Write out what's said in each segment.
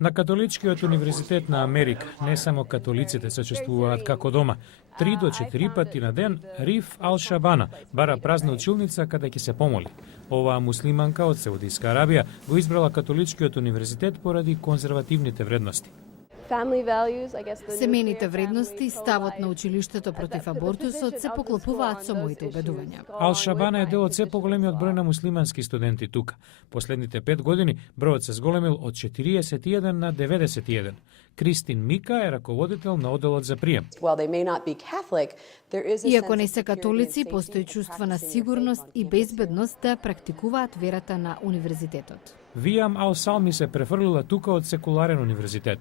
На Католичкиот универзитет на Америка не само католиците се чувствуваат како дома. 3 до 4 пати на ден Риф Ал-Шабана бара празна училница каде ќе се помоли. Оваа муслиманка од Саудиска Арабија го избрала Католичкиот универзитет поради конзервативните вредности. Семејните вредности, ставот на училиштето против абортусот се поклопуваат со моите убедувања. Ал-Шабана е дел од се поголемиот број на муслимански студенти тука. Последните 5 години бројот се зголемил од 41 на 91. Кристин Мика е раководител на оделот за прием. Иако не се католици, постои чувство на сигурност и безбедност да практикуваат верата на универзитетот. Виам Ал-Салми се префрлила тука од секуларен универзитет.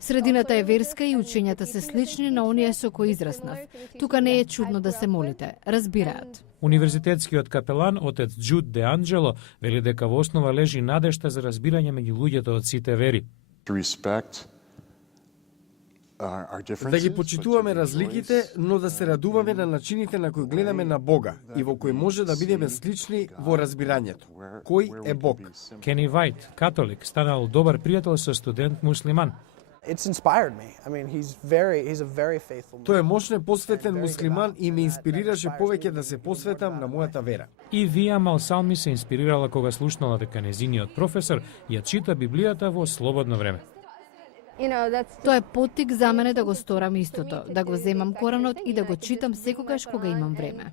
Средината е верска и учењата се слични на оние со кои израснав. Тука не е чудно да се молите, разбираат. Универзитетскиот капелан, отец Джуд Де Анджело, вели дека во основа лежи надежта за разбирање меѓу луѓето од сите вери. Да ги почитуваме разликите, но да се радуваме на начините на кои гледаме на Бога и во кои може да бидеме слични во разбирањето. Кој е Бог? Кени Вајт, католик, станал добар пријател со студент муслиман. Тој е мощно посветен муслиман и ме инспирираше повеќе да се посветам на мојата вера. И Виам Ал-Салми се инспирирала кога слушнала дека незиниот професор ја чита Библијата во слободно време. Тоа е поттик за мене да го сторам истото, да го земам Коранот и да го читам секогаш кога имам време.